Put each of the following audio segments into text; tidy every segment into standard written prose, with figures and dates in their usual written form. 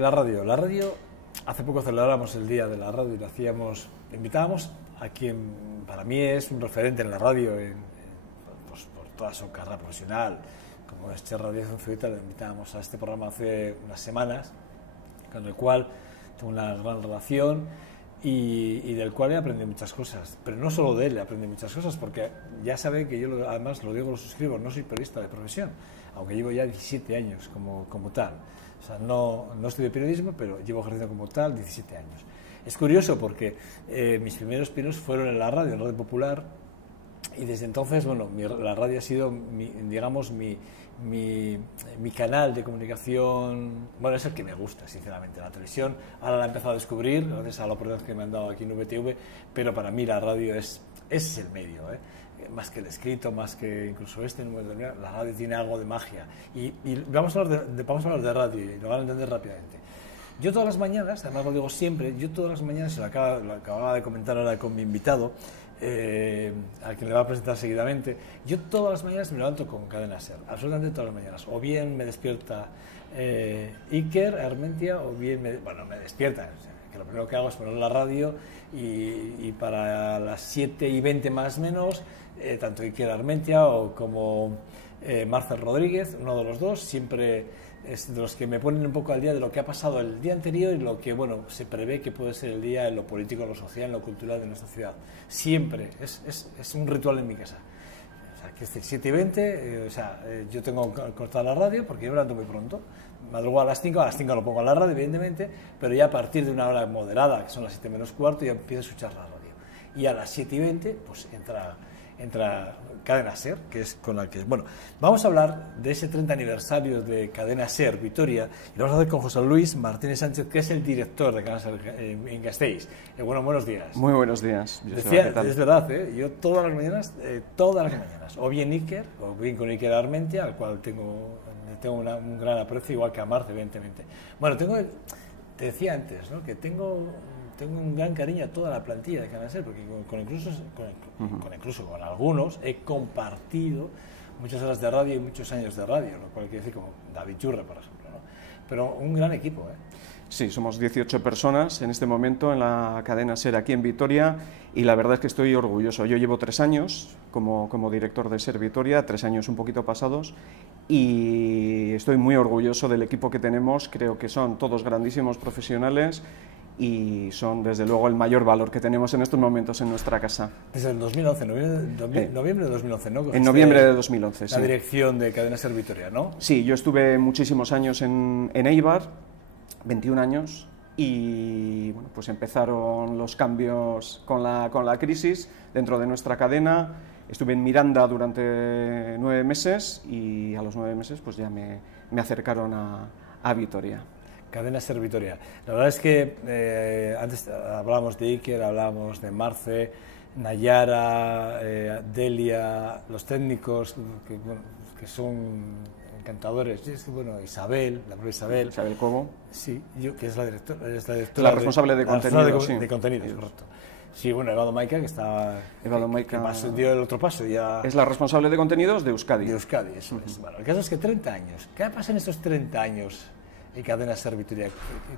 La radio. La radio, hace poco celebramos el Día de la Radio y lo hacíamos, invitábamos a quien para mí es un referente en la radio, pues, por toda su carrera profesional, como es Cher Rodríguez Unzueta. Lo invitábamos a este programa hace unas semanas, con el cual tengo una gran relación y del cual he aprendido muchas cosas, pero no solo de él he aprendido muchas cosas, porque ya saben que yo, además lo digo, lo suscribo, no soy periodista de profesión, aunque llevo ya 17 años como tal. O sea, no estudio periodismo, pero llevo ejerciendo como tal 17 años. Es curioso porque mis primeros pinos fueron en la radio popular, y desde entonces, bueno, la radio ha sido, digamos, mi canal de comunicación. Bueno, es el que me gusta, sinceramente. La televisión ahora la he empezado a descubrir, gracias a la oportunidad que me han dado aquí en VTV, pero para mí la radio es el medio, más que el escrito, más que incluso la radio tiene algo de magia. Y vamos a hablar de radio, y lo van a entender rápidamente. Yo todas las mañanas, además lo digo siempre, yo todas las mañanas, lo acababa de comentar ahora con mi invitado, al que le va a presentar seguidamente, yo todas las mañanas me levanto con Cadena SER, absolutamente todas las mañanas. O bien me despierta Iker Armentia, o bien me despierta, o sea, que lo primero que hago es poner la radio, y para las 7:20 más o menos, tanto Iker Armentia como Marcel Rodríguez, uno de los dos, siempre es de los que me ponen un poco al día de lo que ha pasado el día anterior y lo que, bueno, se prevé que puede ser el día en lo político, en lo social, en lo cultural de nuestra ciudad. Siempre, es un ritual en mi casa. O sea, que es 7:20, yo tengo que cortar la radio porque yo me levanto muy pronto. Madrugo a las 5 lo pongo a la radio, evidentemente, pero ya a partir de una hora moderada, que son las 7 menos cuarto, ya empiezo a escuchar la radio. Y a las 7:20, pues entra Cadena SER, que es con la que... Bueno, vamos a hablar de ese 30 aniversario de Cadena SER Vitoria, y lo vamos a hacer con José Luis Martínez Sánchez, que es el director de Cadena SER en Gasteiz. Buenos días. Muy buenos días. Decía, es verdad, yo todas las mañanas, o bien Iker, o bien con Iker Armentia, al cual tengo un gran aprecio, igual que a Marce, evidentemente. Bueno, te decía antes, ¿no?, que tengo un gran cariño a toda la plantilla de Cadena SER, porque incluso con algunos he compartido muchas horas de radio y muchos años de radio, lo cual quiere decir como David Churre, por ejemplo, ¿no? Pero un gran equipo, Sí, somos 18 personas en este momento en la Cadena SER aquí en Vitoria, y la verdad es que estoy orgulloso. Yo llevo 3 años como director de SER Vitoria, 3 años un poquito pasados, y estoy muy orgulloso del equipo que tenemos. Creo que son todos grandísimos profesionales y son, desde luego, el mayor valor que tenemos en estos momentos en nuestra casa. Desde el 2011, noviembre de 2011, ¿no? En noviembre de 2011, sí. La dirección de Cadena SER Vitoria, ¿no? Sí, yo estuve muchísimos años en Eibar, 21 años, y bueno, pues empezaron los cambios con la crisis dentro de nuestra cadena. Estuve en Miranda durante 9 meses, y a los 9 meses pues ya me acercaron a Vitoria. Cadena SER Vitoria. La verdad es que antes hablábamos de Iker, hablábamos de Marce, Nayara, Delia, los técnicos que son encantadores. Isabel, la propia Isabel. Isabel Cobo. Sí, que es la directora. La responsable de contenidos. De contenidos, correcto. Sí, Evado Maica, que está... Evado Maica dio el otro paso ya... Es la responsable de contenidos de Euskadi. De Euskadi, eso es. Bueno, el caso es que 30 años. ¿Qué ha pasado en estos 30 años en Cadena SER Vitoria?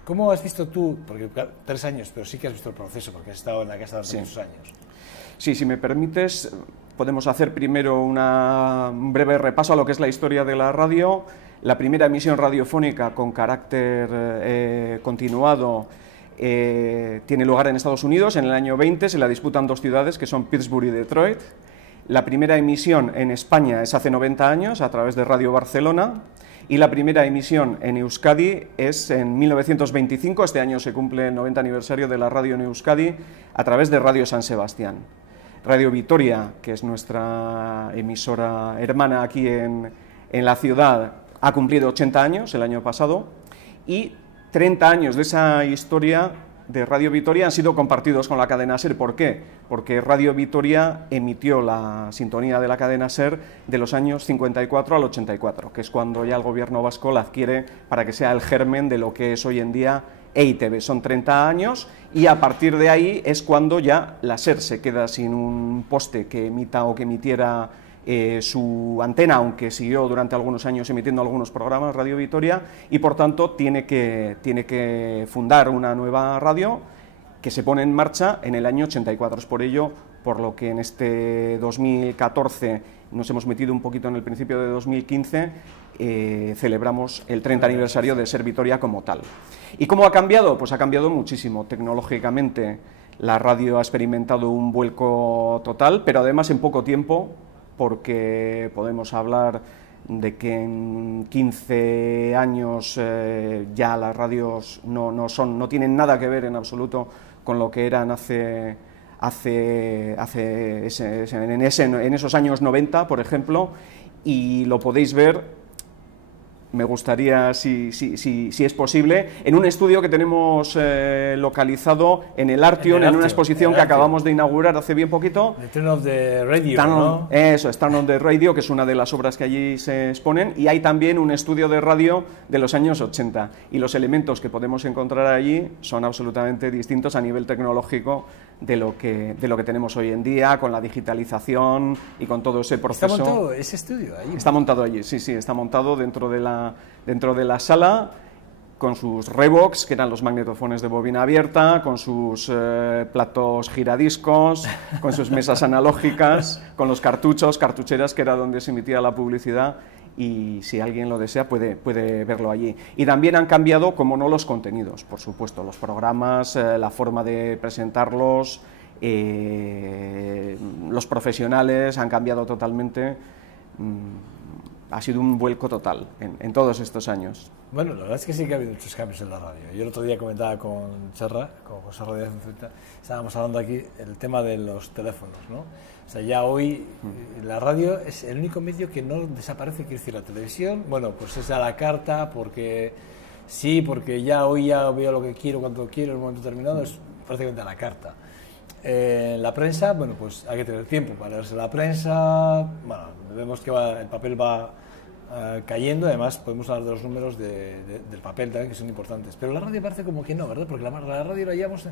¿Cómo has visto tú? Porque 3 años, pero sí que has visto el proceso, porque has estado en la casa durante muchos años. Sí, si me permites, podemos hacer primero un breve repaso a lo que es la historia de la radio. La primera emisión radiofónica con carácter continuado tiene lugar en Estados Unidos en el año 20, se la disputan 2 ciudades que son Pittsburgh y Detroit. La primera emisión en España es hace 90 años a través de Radio Barcelona, y la primera emisión en Euskadi es en 1925, este año se cumple el 90 aniversario de la radio en Euskadi, a través de Radio San Sebastián. Radio Vitoria, que es nuestra emisora hermana aquí en la ciudad, ha cumplido 80 años el año pasado, y 30 años de esa historia de Radio Vitoria han sido compartidos con la cadena SER. ¿Por qué? Porque Radio Vitoria emitió la sintonía de la cadena SER de los años 54 al 84, que es cuando ya el gobierno vasco la adquiere para que sea el germen de lo que es hoy en día EITV. Son 30 años, y a partir de ahí es cuando ya la SER se queda sin un poste que emita o que emitiera su antena, aunque siguió durante algunos años emitiendo algunos programas, Radio Vitoria, y por tanto tiene que fundar una nueva radio que se pone en marcha en el año 84. Es por ello por lo que en este 2014 nos hemos metido un poquito en el principio de 2015, celebramos el 30 aniversario de Ser Vitoria como tal. ¿Y cómo ha cambiado? Pues ha cambiado muchísimo tecnológicamente. La radio ha experimentado un vuelco total, pero además en poco tiempo, porque podemos hablar de que en 15 años ya las radios no tienen nada que ver en absoluto con lo que eran en esos años 90, por ejemplo, y lo podéis ver. Me gustaría, si es posible, en un estudio que tenemos localizado en el Artion, en una exposición que acabamos de inaugurar hace bien poquito. The Turn of the Radio, ¿no? Eso, Turn of the Radio, que es una de las obras que allí se exponen, y hay también un estudio de radio de los años 80, y los elementos que podemos encontrar allí son absolutamente distintos a nivel tecnológico de lo que tenemos hoy en día, con la digitalización y con todo ese proceso. ¿Está montado ese estudio allí? Está montado allí, sí, está montado dentro de la sala, con sus Revox, que eran los magnetofones de bobina abierta, con sus platos giradiscos, con sus mesas analógicas, con los cartucheras, que era donde se emitía la publicidad, y si alguien lo desea puede verlo allí. Y también han cambiado, como no, los contenidos, por supuesto, los programas, la forma de presentarlos, los profesionales han cambiado totalmente. Ha sido un vuelco total en todos estos años. Bueno, la verdad es que sí que ha habido muchos cambios en la radio. Yo el otro día comentaba con José Rodríguez, estábamos hablando aquí el tema de los teléfonos, ¿no? O sea, ya hoy la radio es el único medio que no desaparece, quiero decir, la televisión, bueno, pues es a la carta, porque ya hoy ya veo lo que quiero, cuando quiero, en un momento determinado, es prácticamente a la carta. La prensa, bueno, pues hay que tener tiempo para leerse la prensa, bueno, vemos que el papel va cayendo, además podemos hablar de los números del papel también, que son importantes, pero la radio parece como que no, ¿verdad? Porque la radio la llevamos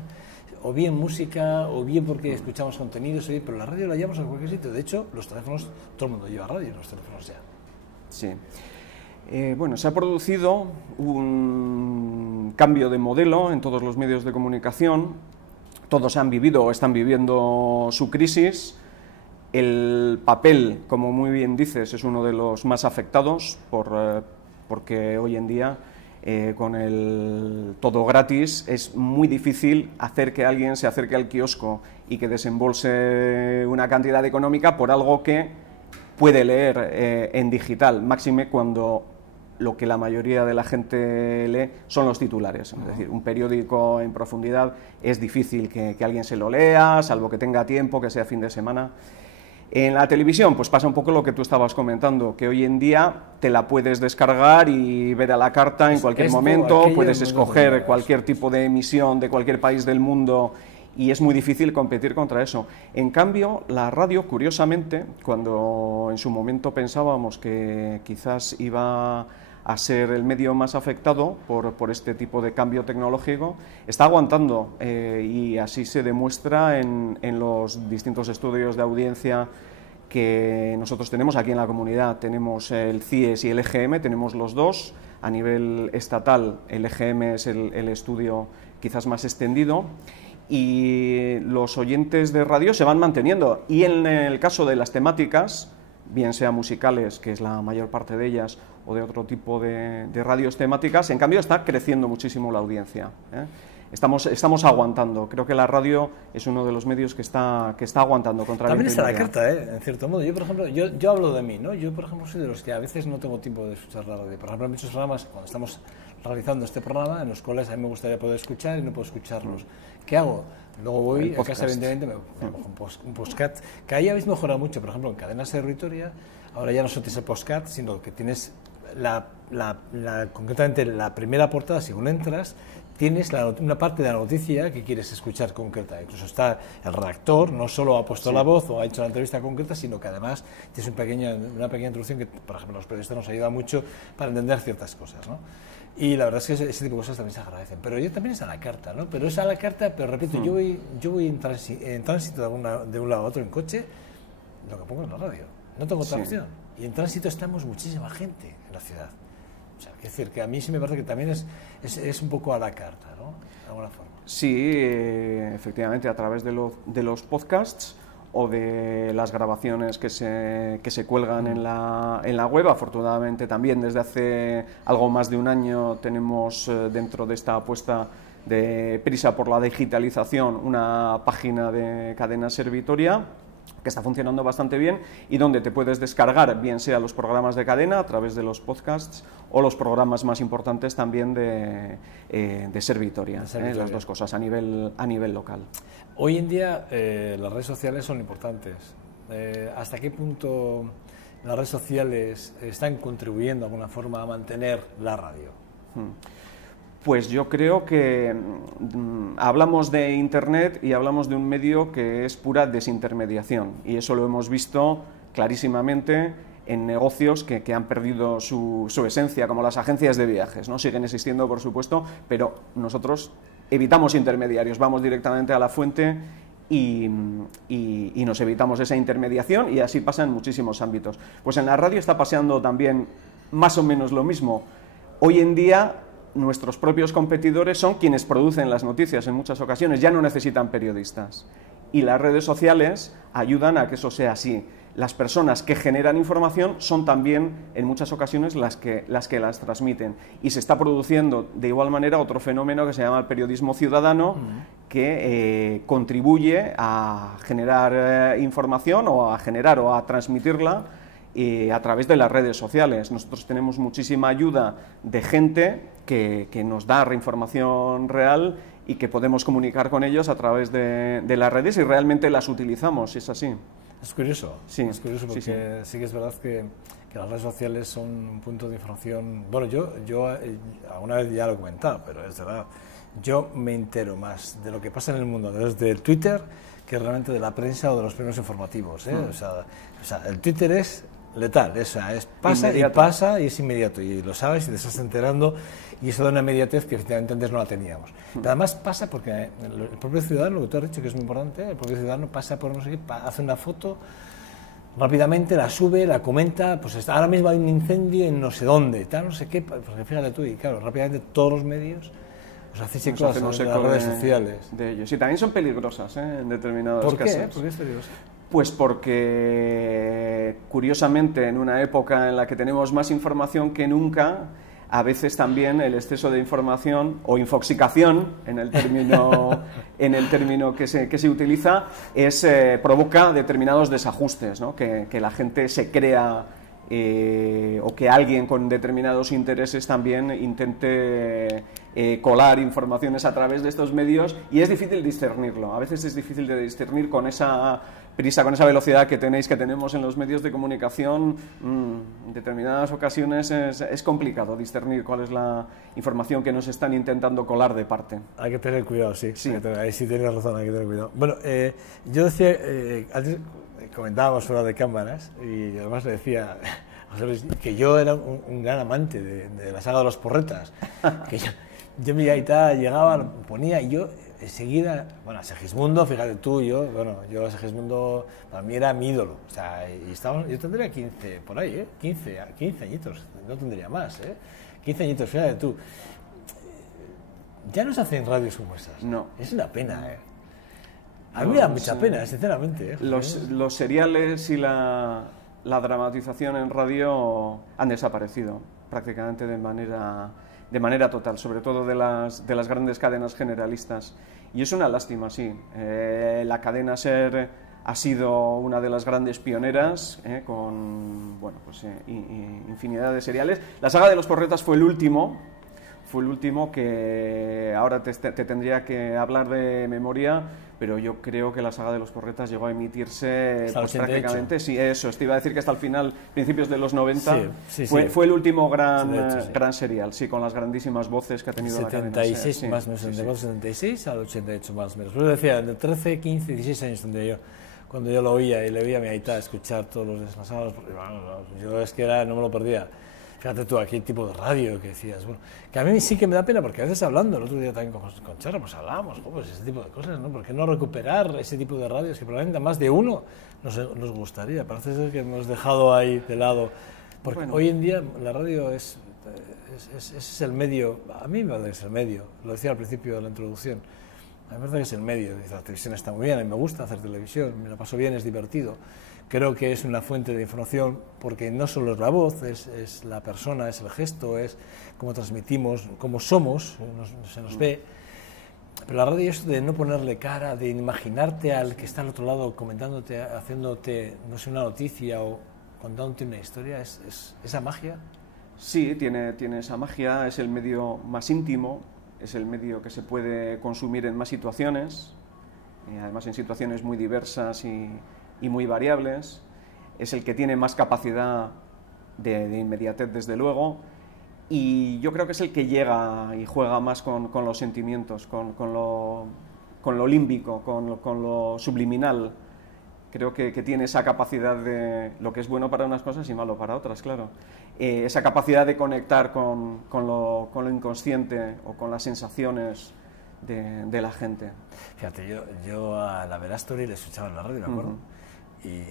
o bien música, o bien porque escuchamos contenidos, pero la radio la llevamos a cualquier sitio. De hecho, los teléfonos, todo el mundo lleva radio en los teléfonos ya. Sí. Bueno, se ha producido un cambio de modelo en todos los medios de comunicación. Todos han vivido o están viviendo su crisis. El papel, como muy bien dices, es uno de los más afectados porque hoy en día, con el todo gratis, es muy difícil hacer que alguien se acerque al kiosco y que desembolse una cantidad económica por algo que puede leer en digital, máxime cuando lo que la mayoría de la gente lee son los titulares. Es decir, un periódico en profundidad es difícil que alguien se lo lea, salvo que tenga tiempo, que sea fin de semana. En la televisión, pues pasa un poco lo que tú estabas comentando, que hoy en día te la puedes descargar y ver a la carta en cualquier momento, puedes escoger cualquier tipo de emisión de cualquier país del mundo, y es muy difícil competir contra eso. En cambio, la radio, curiosamente, cuando en su momento pensábamos que quizás iba a ser el medio más afectado por este tipo de cambio tecnológico, está aguantando, y así se demuestra en los distintos estudios de audiencia que nosotros tenemos aquí en la comunidad. Tenemos el CIES y el EGM, tenemos los dos. A nivel estatal, el EGM es el estudio quizás más extendido, y los oyentes de radio se van manteniendo. Y en el caso de las temáticas, bien sea musicales, que es la mayor parte de ellas, o de otro tipo de radios temáticas, en cambio está creciendo muchísimo la audiencia, ¿eh? Estamos aguantando. Creo que la radio es uno de los medios que está aguantando contra también está la carta, en cierto modo. Yo, por ejemplo, yo hablo de mí, ¿no? Yo, por ejemplo, soy de los que a veces no tengo tiempo de escuchar la radio. Por ejemplo, en muchos programas, cuando estamos realizando este programa, en los cuales a mí me gustaría poder escuchar y no puedo escucharlos. ¿Qué hago? Luego voy a casa, evidentemente, me cojo un podcast, que ahí habéis mejorado mucho. Por ejemplo, en Cadena Ser Vitoria, ahora ya no solo tienes el podcast, sino que tienes concretamente la primera portada. Según entras, tienes una parte de la noticia que quieres escuchar concreta. Incluso está el redactor, no solo ha puesto la voz o ha hecho la entrevista concreta, sino que además tienes una pequeña introducción que, por ejemplo, los periodistas nos ayuda mucho para entender ciertas cosas, ¿no? Y la verdad es que ese tipo de cosas también se agradecen. Pero yo también es a la carta, ¿no? Pero es a la carta, pero repito, yo voy en tránsito de un lado a otro en coche, lo que pongo en la radio. no tengo otra Sí. opción. Y en tránsito estamos muchísima gente en la ciudad. O sea, es decir, que a mí sí me parece que también es un poco a la carta, ¿no? De alguna forma. Sí, efectivamente, a través de los podcasts o de las grabaciones que se cuelgan en la web. Afortunadamente también desde hace algo más de un año tenemos dentro de esta apuesta de prisa por la digitalización una página de Cadena Ser Vitoria que está funcionando bastante bien y donde te puedes descargar bien sea los programas de cadena a través de los podcasts o los programas más importantes también de Ser Vitoria, las dos cosas a nivel local. Hoy en día las redes sociales son importantes. ¿Hasta qué punto las redes sociales están contribuyendo de alguna forma a mantener la radio? Pues yo creo que hablamos de Internet y hablamos de un medio que es pura desintermediación y eso lo hemos visto clarísimamente en negocios que han perdido su esencia, como las agencias de viajes, ¿no? Siguen existiendo, por supuesto, pero nosotros evitamos intermediarios, vamos directamente a la fuente y nos evitamos esa intermediación y así pasa en muchísimos ámbitos. Pues en la radio está pasando también más o menos lo mismo. Hoy en día nuestros propios competidores son quienes producen las noticias en muchas ocasiones, ya no necesitan periodistas. Y las redes sociales ayudan a que eso sea así. Las personas que generan información son también, en muchas ocasiones, las que las transmiten. Y se está produciendo, de igual manera, otro fenómeno que se llama el periodismo ciudadano, que contribuye a generar información o a transmitirla a través de las redes sociales. Nosotros tenemos muchísima ayuda de gente que nos da información real y que podemos comunicar con ellos a través de las redes y realmente las utilizamos, es así. Es curioso, sí, es curioso porque sí que es verdad que las redes sociales son un punto de información. Bueno, yo alguna vez ya lo he comentado, pero es verdad, yo me entero más de lo que pasa en el mundo desde el Twitter que realmente de la prensa o de los premios informativos, ¿eh? O sea, el Twitter es letal, pasa inmediato. Y pasa y es inmediato y lo sabes y te estás enterando y eso da una inmediatez que efectivamente antes no la teníamos. Pero además pasa porque el propio ciudadano, lo que tú has dicho que es muy importante, el propio ciudadano pasa por no sé qué, hace una foto rápidamente, la sube, la comenta, pues ahora mismo hay un incendio en no sé dónde, tal, no sé qué, porque fíjate tú y claro, rápidamente todos los medios hacéis eco en las redes sociales. De ellos. Y también son peligrosas en determinados casos. ¿Por qué? ¿Por qué es peligrosa? Pues porque, curiosamente, en una época en la que tenemos más información que nunca, a veces también el exceso de información o infoxicación, en el término que se utiliza, provoca determinados desajustes, ¿no? Que la gente se crea o que alguien con determinados intereses también intente colar informaciones a través de estos medios y es difícil discernirlo. A veces es difícil de discernir con esa prisa, con esa velocidad que tenemos en los medios de comunicación. En determinadas ocasiones es complicado discernir cuál es la información que nos están intentando colar de parte. Hay que tener cuidado, sí. Ahí sí tienes razón, hay que tener cuidado. Bueno, yo decía, antes comentábamos fuera de cámaras y además le decía que yo era un gran amante de la saga de los porretas, que yo mi gaita llegaba, ponía y yo enseguida, bueno, Segismundo, fíjate tú, yo Segismundo para mí era mi ídolo, o sea, yo tendría 15, por ahí, 15 añitos, no tendría más, 15 añitos, fíjate tú. Ya no se hacen radios como esas. No. Es una pena, A mí me da mucha pena, sinceramente. Los seriales y la dramatización en radio han desaparecido prácticamente de manera total, sobre todo de las grandes cadenas generalistas. Y es una lástima, sí. La cadena SER ha sido una de las grandes pioneras con infinidad de seriales. La saga de los porretas fue el último que ahora te tendría que hablar de memoria, pero yo creo que la saga de los porretas llegó a emitirse pues, prácticamente, sí, eso, te iba a decir que hasta el final, principios de los 90, fue el último gran serial, sí, con las grandísimas voces que ha tenido 76 la cadena. Más o menos, 76 al 88 más o menos. Pero decía, de 13, 15, 16 años cuando yo lo oía y le oía a mi aita escuchar todos los descansados, yo es que no me lo perdía. Fíjate tú, aquí el tipo de radio que decías, bueno, que a mí sí que me da pena, porque a veces hablando, el otro día también con Chara, pues hablábamos, pues ese tipo de cosas, ¿no? ¿Por qué no recuperar ese tipo de radios que probablemente a más de uno nos gustaría? Parece ser que hemos dejado ahí de lado, porque bueno, hoy en día la radio es el medio, a mí me parece que es el medio, lo decía al principio de la introducción, a mí me parece que es el medio, la televisión está muy bien, a mí me gusta hacer televisión, me la paso bien, es divertido. Creo que es una fuente de información porque no solo es la voz, es la persona, es el gesto, es cómo transmitimos, cómo somos, se nos ve. Pero la radio es de no ponerle cara, de imaginarte al que está al otro lado comentándote, haciéndote, no sé, una noticia o contándote una historia, es esa magia. Sí, tiene esa magia, es el medio más íntimo, es el medio que se puede consumir en más situaciones, además en situaciones muy diversas y muy variables, es el que tiene más capacidad de inmediatez, desde luego, y yo creo que es el que llega y juega más con los sentimientos, con lo límbico, con lo subliminal. Creo que tiene esa capacidad de lo que es bueno para unas cosas y malo para otras, claro. Esa capacidad de conectar con lo inconsciente o con las sensaciones de la gente. Fíjate, yo a la Verástori le escuchaba en la radio, me acuerdo. Y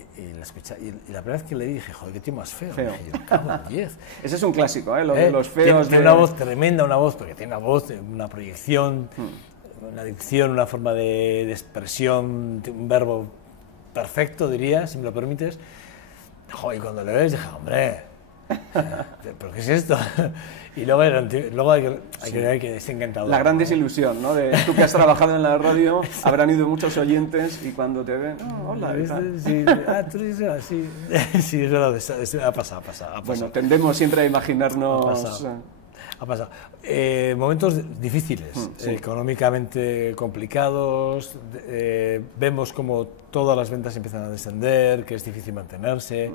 la primera vez que le dije, joder, qué tío más feo. Feo. Dije, yo, cago en 10. Ese es un clásico, lo de los feos. Tiene una voz tremenda, porque tiene una voz, una proyección, una dicción, una forma de expresión, un verbo perfecto, diría, si me lo permites. Joder, y cuando le ves, dije, hombre, ¿pero qué es esto? Y luego hay que ver que es encantador. La gran desilusión, ¿no? De tú que has trabajado en la radio, habrán ido muchos oyentes y cuando te ven, hola, sí, tú dices así. Sí, es verdad, ha pasado. Bueno, tendemos siempre a imaginarnos... Ha pasado. Momentos difíciles, sí. Económicamente complicados, vemos como todas las ventas empiezan a descender, que es difícil mantenerse.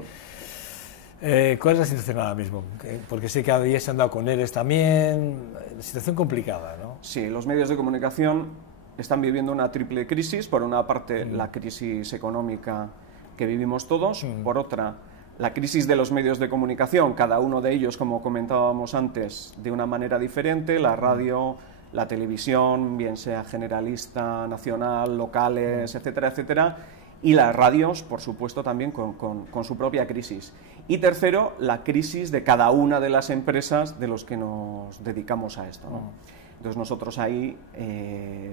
¿Cuál es la situación ahora mismo? Porque sé que cada día se han dado con ERES también, situación complicada, ¿no? Sí, los medios de comunicación están viviendo una triple crisis. Por una parte, la crisis económica que vivimos todos, por otra, la crisis de los medios de comunicación, cada uno de ellos, como comentábamos antes, de una manera diferente, la radio, la televisión, bien sea generalista, nacional, locales, etcétera, etcétera, y las radios, por supuesto, también con su propia crisis. Y tercero, la crisis de cada una de las empresas de los que nos dedicamos a esto, ¿no? Entonces nosotros ahí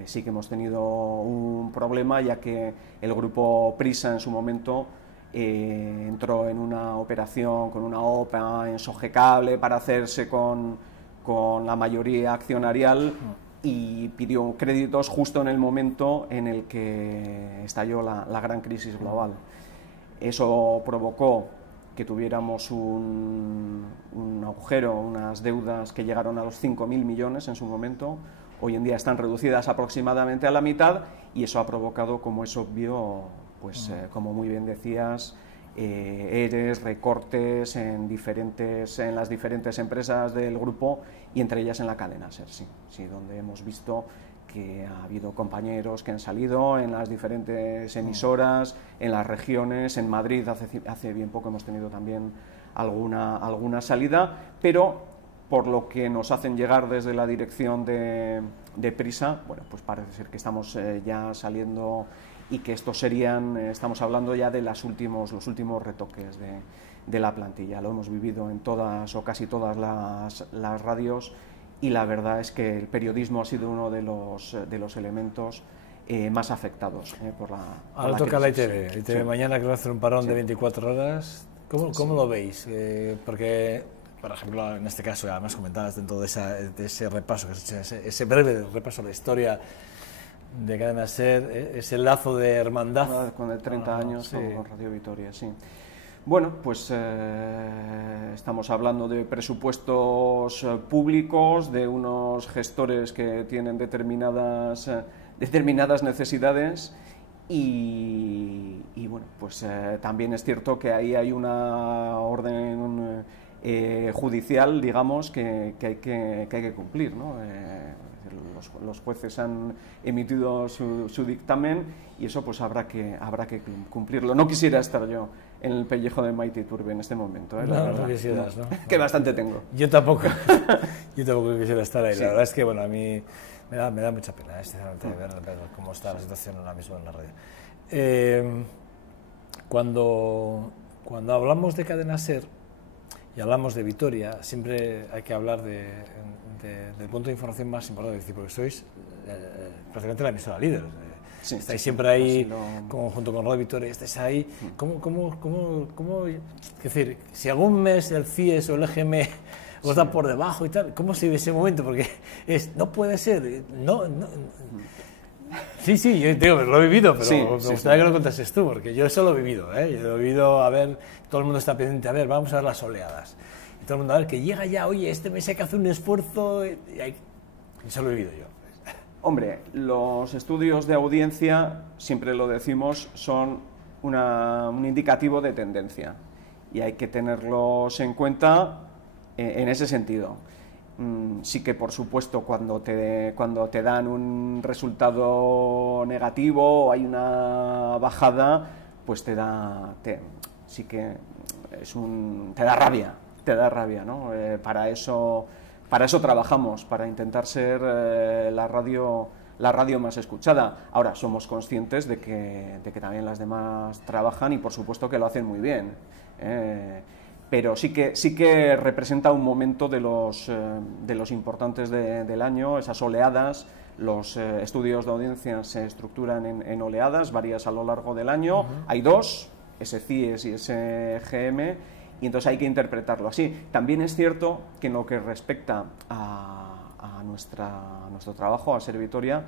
sí que hemos tenido un problema, ya que el grupo Prisa en su momento entró en una operación con una OPA en Sogecable para hacerse con la mayoría accionarial y pidió créditos justo en el momento en el que estalló la gran crisis global. Eso provocó que tuviéramos un agujero, unas deudas que llegaron a los 5.000 millones en su momento. Hoy en día están reducidas aproximadamente a la mitad y eso ha provocado, como es obvio, pues como muy bien decías, ERES, recortes en las diferentes empresas del grupo y entre ellas en la cadena SER, sí, donde hemos visto que ha habido compañeros que han salido en las diferentes emisoras, en las regiones, en Madrid hace bien poco hemos tenido también alguna salida, pero por lo que nos hacen llegar desde la dirección de Prisa, bueno, pues parece ser que estamos ya saliendo y que estos estamos hablando ya de los últimos retoques de la plantilla. Lo hemos vivido en todas o casi todas las radios y la verdad es que el periodismo ha sido uno de los elementos más afectados por la Ahora toca la ITV. Sí. ITV mañana que va a hacer un parón de 24 horas. ¿Cómo lo veis? Porque, por ejemplo, en este caso, además comentabas dentro de ese repaso, ese breve repaso de la historia de Cadena SER, ese lazo de hermandad. Con el 30 años sí. Con Radio Vitoria, sí. Bueno, pues estamos hablando de presupuestos públicos, de unos gestores que tienen determinadas necesidades y bueno, pues también es cierto que ahí hay una orden judicial, digamos, que hay que cumplir, ¿no? Los jueces han emitido su dictamen y eso pues habrá que cumplirlo. No quisiera estar yo en el pellejo de Maite Iturbe en este momento. No quisieras, ¿no? Que bastante tengo. Yo tampoco quisiera estar ahí. Sí. La verdad es que, bueno, a mí me da mucha pena, sinceramente, ver cómo está la situación ahora mismo en la radio. Cuando hablamos de Cadena SER y hablamos de Vitoria, siempre hay que hablar del punto de información más importante, porque sois prácticamente la emisora líder. Sí, estáis siempre ahí, junto con Radio Vitoria, estáis ahí. Es decir, si algún mes el CIES o el EGM os da por debajo y tal, ¿cómo se vive ese momento? Porque no puede ser, no. Sí, yo digo, lo he vivido, pero me gustaría que lo contases tú, porque yo eso lo he vivido, Yo lo he vivido, a ver, todo el mundo está pendiente, a ver, vamos a ver las oleadas. Y todo el mundo, a ver, que llega ya, oye, este mes hay que hacer un esfuerzo, eso lo he vivido yo. Hombre, los estudios de audiencia, siempre lo decimos, son un indicativo de tendencia y hay que tenerlos en cuenta en ese sentido. Sí que, por supuesto, cuando te dan un resultado negativo o hay una bajada, pues te da rabia, ¿no? Para eso trabajamos, para intentar ser la radio más escuchada. Ahora, somos conscientes de que también las demás trabajan y, por supuesto, que lo hacen muy bien. Pero sí que representa un momento de los importantes del año, esas oleadas. Los estudios de audiencia se estructuran en oleadas, varias a lo largo del año. Hay dos, ese CIES y ese GM, y entonces hay que interpretarlo así. También es cierto que en lo que respecta a nuestro trabajo, a SER Vitoria,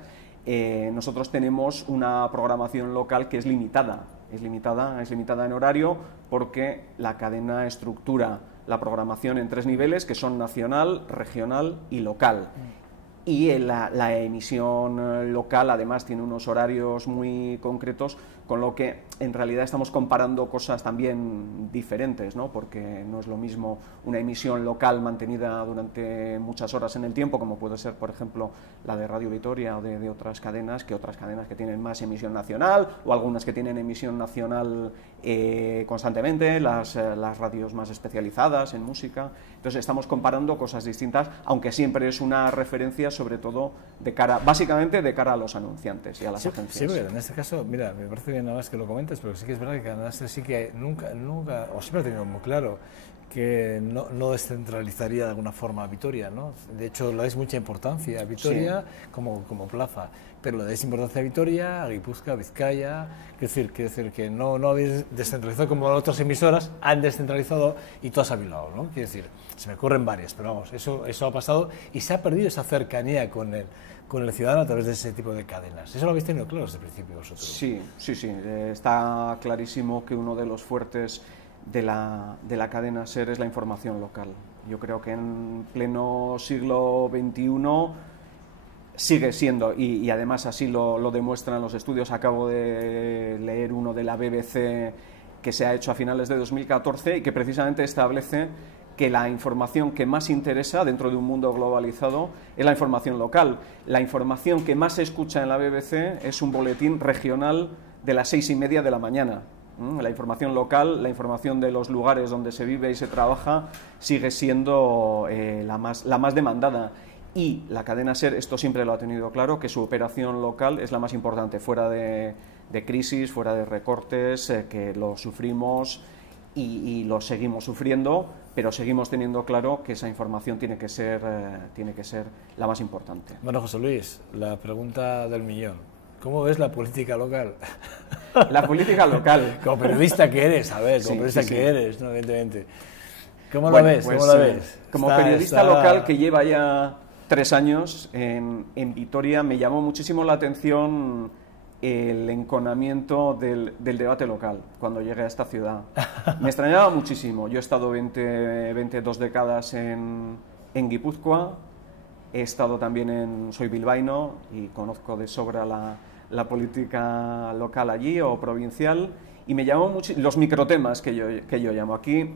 nosotros tenemos una programación local que es limitada en horario, porque la cadena estructura la programación en 3 niveles, que son nacional, regional y local. Y la emisión local además tiene unos horarios muy concretos, con lo que en realidad estamos comparando cosas también diferentes, ¿no? Porque no es lo mismo una emisión local mantenida durante muchas horas en el tiempo, como puede ser, por ejemplo, la de Radio Vitoria o de otras cadenas, que otras cadenas que tienen más emisión nacional, o algunas que tienen emisión nacional constantemente, las radios más especializadas en música. Entonces estamos comparando cosas distintas, aunque siempre es una referencia, sobre todo básicamente de cara a los anunciantes y a las agencias. Sí, pero en este caso, mira, me parece bien nada más que lo comentes, pero sí que es verdad que Cadena SER sí que nunca, o siempre ha tenido muy claro que no descentralizaría de alguna forma a Vitoria, ¿no? De hecho, le dais mucha importancia a Vitoria como plaza, pero le dais importancia a Vitoria, a Guipúzcoa, a Vizcaya. Quiero decir que no habéis descentralizado como otras emisoras han descentralizado y todas a Bilbao, ¿no? Quiero decir, se me ocurren varias, pero vamos, eso ha pasado y se ha perdido esa cercanía con el ciudadano a través de ese tipo de cadenas. ¿Eso lo habéis tenido claro desde el principio vosotros? Sí. Está clarísimo que uno de los fuertes de la cadena SER es la información local. Yo creo que en pleno siglo XXI sigue siendo, y además así lo demuestran los estudios. Acabo de leer uno de la BBC que se ha hecho a finales de 2014 y que precisamente establece que la información que más interesa dentro de un mundo globalizado es la información local. La información que más se escucha en la BBC es un boletín regional de las 6:30 de la mañana. La información local, la información de los lugares donde se vive y se trabaja sigue siendo la más demandada. Y la cadena SER, esto siempre lo ha tenido claro, que su operación local es la más importante, fuera de crisis, fuera de recortes, que lo sufrimos y lo seguimos sufriendo, pero seguimos teniendo claro que esa información tiene que ser la más importante. Bueno, José Luis, la pregunta del millón. ¿Cómo ves la política local? La política local. Como periodista que eres, eres, ¿no? Evidentemente. ¿Cómo la ves? Como periodista local que lleva ya 3 años en Vitoria, me llamó muchísimo la atención el enconamiento del debate local cuando llegué a esta ciudad. Me extrañaba muchísimo. Yo he estado 22 décadas en Guipúzcoa, he estado también soy bilbaíno y conozco de sobra la política local allí o provincial, y me llamó mucho los microtemas que yo llamo. Aquí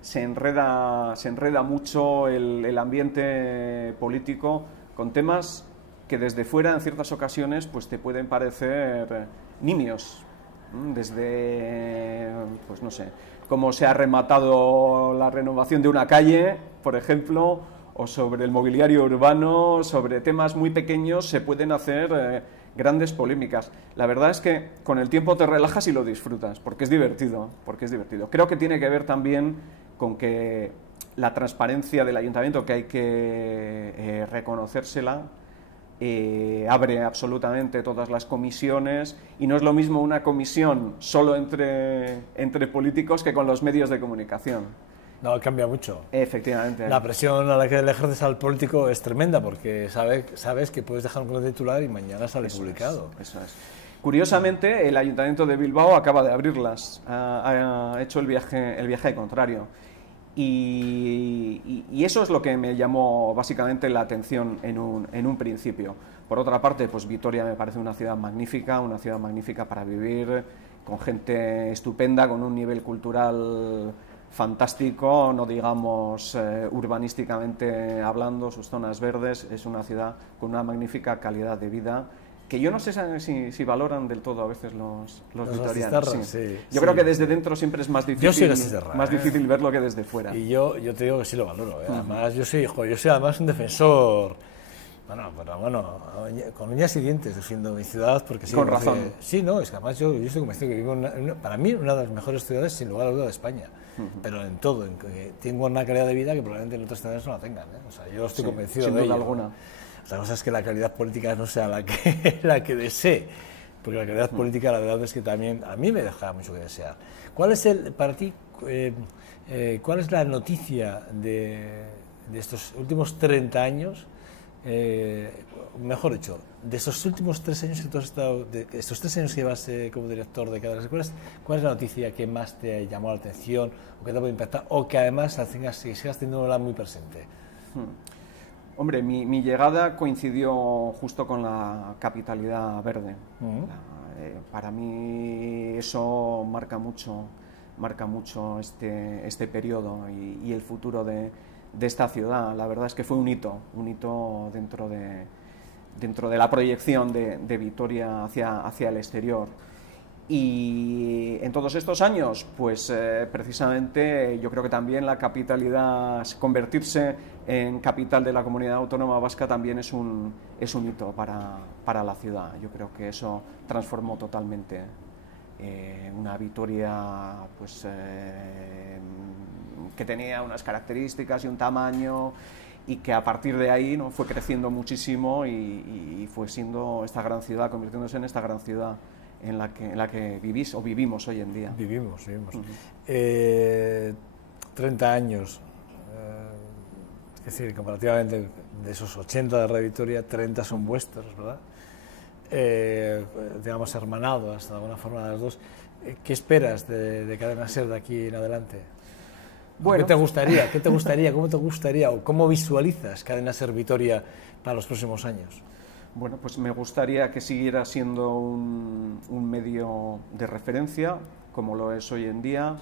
se enreda mucho el ambiente político con temas que desde fuera en ciertas ocasiones pues te pueden parecer nimios, desde, pues no sé, cómo se ha rematado la renovación de una calle, por ejemplo, o sobre el mobiliario urbano, sobre temas muy pequeños se pueden hacer grandes polémicas. La verdad es que con el tiempo te relajas y lo disfrutas, porque es divertido, Creo que tiene que ver también con que la transparencia del ayuntamiento, que hay que reconocérsela, abre absolutamente todas las comisiones, y no es lo mismo una comisión solo entre políticos que con los medios de comunicación. No, cambia mucho. Efectivamente. La presión a la que le ejerces al político es tremenda, porque sabes que puedes dejar un cartel titular y mañana sale publicado. Eso es. Curiosamente, el Ayuntamiento de Bilbao acaba de abrirlas, ha hecho el viaje contrario. Y eso es lo que me llamó básicamente la atención en un principio. Por otra parte, pues Vitoria me parece una ciudad magnífica para vivir, con gente estupenda, con un nivel cultural fantástico, no digamos urbanísticamente hablando, sus zonas verdes. Es una ciudad con una magnífica calidad de vida, que yo no sé si valoran del todo a veces los vitorianos. Sí. Yo creo que desde dentro siempre es más difícil verlo que desde fuera. Y yo te digo que sí lo valoro. Además, yo soy además un defensor, con uñas y dientes, defiendo mi ciudad, porque sí. Con razón. Sí, no, es que además yo estoy convencido que vivo para mí una de las mejores ciudades, sin lugar a duda, de España. Pero en todo, en que tengo una calidad de vida que probablemente en otras ciudades no la tengan. O sea, yo estoy convencido de ello. Sin duda alguna. La cosa es que la calidad política no sea la que desee, porque la calidad política, la verdad es que también a mí me deja mucho que desear. ¿Cuál es para ti, cuál es la noticia de estos últimos 30 años? Mejor dicho, de esos últimos 3 años que tú has estado, de estos 3 años que llevas como director de cada de las escuelas, ¿cuál es la noticia que más te llamó la atención o que te puede impactar, o que además sigas teniéndola muy presente? Hombre, mi llegada coincidió justo con la capitalidad verde. Para mí eso marca mucho este periodo y el futuro de esta ciudad. La verdad es que fue un hito dentro de la proyección de Vitoria hacia el exterior. Y en todos estos años, pues precisamente yo creo que también la capitalidad, convertirse en capital de la comunidad autónoma vasca, también es un hito para la ciudad. Yo creo que eso transformó totalmente una Vitoria pues, que tenía unas características y un tamaño, y que a partir de ahí, ¿no?, fue creciendo muchísimo y fue siendo esta gran ciudad, convirtiéndose en esta gran ciudad en la que vivimos hoy en día. Vivimos. 30 años, es decir, comparativamente de esos 80 de Radio Vitoria, 30 son vuestros, ¿verdad? Digamos, hermanados de alguna forma de las dos. ¿Qué esperas de Cadena SER de aquí en adelante? Bueno, ¿Qué te gustaría? ¿Cómo te gustaría o cómo visualizas Cadena SER Vitoria para los próximos años? Bueno, pues me gustaría que siguiera siendo un medio de referencia, como lo es hoy en día,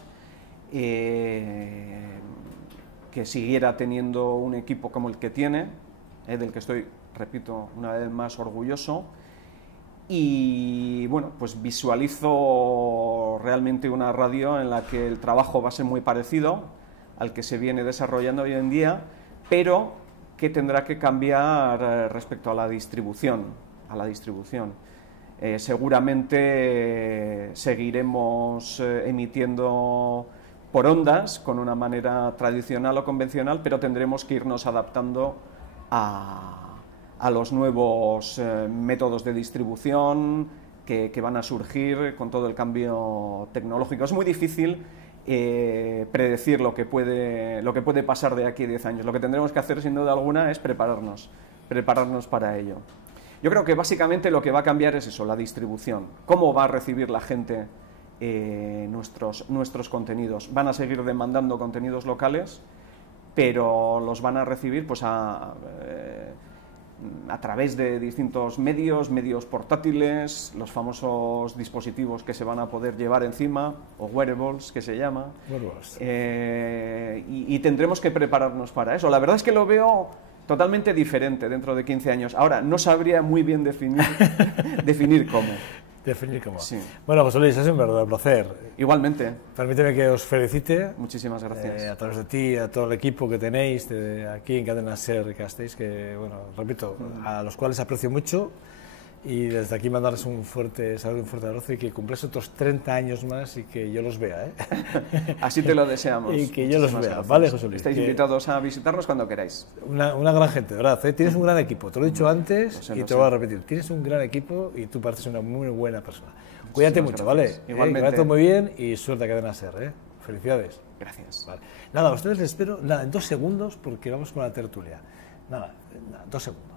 que siguiera teniendo un equipo como el que tiene, del que estoy, repito, una vez más orgulloso, y bueno, pues visualizo realmente una radio en la que el trabajo va a ser muy parecido al que se viene desarrollando hoy en día, pero que tendrá que cambiar respecto a la distribución. Seguramente seguiremos emitiendo por ondas con una manera tradicional o convencional, pero tendremos que irnos adaptando a los nuevos métodos de distribución que van a surgir con todo el cambio tecnológico. Es muy difícil predecir lo que puede pasar de aquí a 10 años. Lo que tendremos que hacer, sin duda alguna, es prepararnos para ello. Yo creo que básicamente lo que va a cambiar es eso, la distribución. ¿Cómo va a recibir la gente nuestros contenidos? Van a seguir demandando contenidos locales, pero los van a recibir pues a través de distintos medios portátiles, los famosos dispositivos que se van a poder llevar encima, o wearables, que se llama, y tendremos que prepararnos para eso. La verdad es que lo veo totalmente diferente dentro de 15 años. Ahora, no sabría muy bien definir cómo. Definir cómo. Sí. Bueno, José Luis, es un verdadero placer. Igualmente. Permíteme que os felicite. Muchísimas gracias. A través de ti, a todo el equipo que tenéis aquí en Cadena SER Castells, que, bueno, repito, a los cuales aprecio mucho. Y desde aquí mandarles un fuerte saludo, un fuerte abrazo y que cumpláis otros 30 años más y que yo los vea. Así te lo deseamos. Y que yo los vea, gracias. ¿vale, José Luis? Estáis invitados a visitarnos cuando queráis. Una gran gente, de verdad. Tienes un gran equipo, te lo he dicho antes y te lo voy a repetir. Tienes un gran equipo y tú pareces una muy buena persona. Cuídate mucho, gracias. ¿Vale? Igualmente. Que vaya todo muy bien y suerte a Cadena SER. Felicidades. Gracias. Vale. Nada, a ustedes les espero en 2 segundos porque vamos con la tertulia. Nada, 2 segundos.